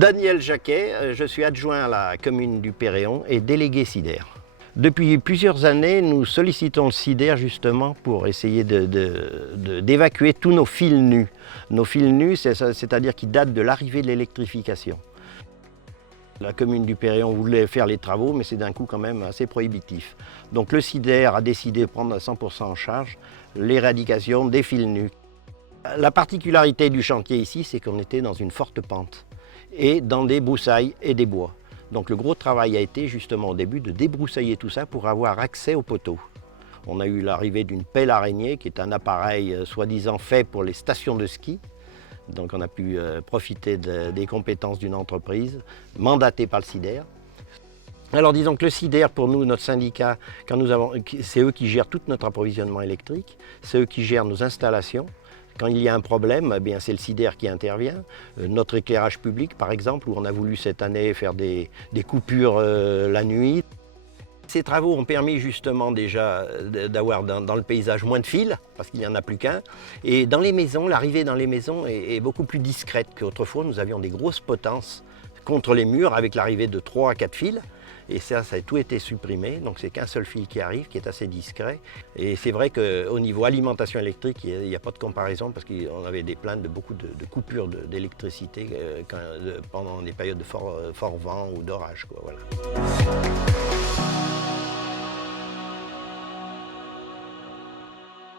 Daniel Jacquet, je suis adjoint à la commune du Péréon et délégué SIDER. Depuis plusieurs années, nous sollicitons le SIDER justement pour essayer d'évacuer tous nos fils nus. Nos fils nus, c'est-à-dire qui datent de l'arrivée de l'électrification. La commune du Péréon voulait faire les travaux, mais c'est d'un coût quand même assez prohibitif. Donc le SIDER a décidé de prendre à 100% en charge l'éradication des fils nus. La particularité du chantier ici, c'est qu'on était dans une forte pente et dans des broussailles et des bois. Donc le gros travail a été justement au début de débroussailler tout ça pour avoir accès aux poteaux. On a eu l'arrivée d'une pelle araignée qui est un appareil soi-disant fait pour les stations de ski. Donc on a pu profiter des compétences d'une entreprise mandatée par le SIDER. Alors disons que le SIDER, pour nous, notre syndicat, c'est eux qui gèrent tout notre approvisionnement électrique, c'est eux qui gèrent nos installations. Quand il y a un problème, eh c'est le SIDER qui intervient. Notre éclairage public, par exemple, où on a voulu cette année faire des coupures la nuit. Ces travaux ont permis justement déjà d'avoir dans le paysage moins de fils, parce qu'il n'y en a plus qu'un. Et dans les maisons, l'arrivée dans les maisons est beaucoup plus discrète qu'autrefois. Nous avions des grosses potences contre les murs avec l'arrivée de 3 à 4 fils. Et ça a tout été supprimé, donc c'est qu'un seul fil qui arrive, qui est assez discret. Et c'est vrai qu'au niveau alimentation électrique, il n'y a pas de comparaison parce qu'on avait des plaintes de beaucoup de coupures d'électricité pendant des périodes de fort vent ou d'orage. Voilà.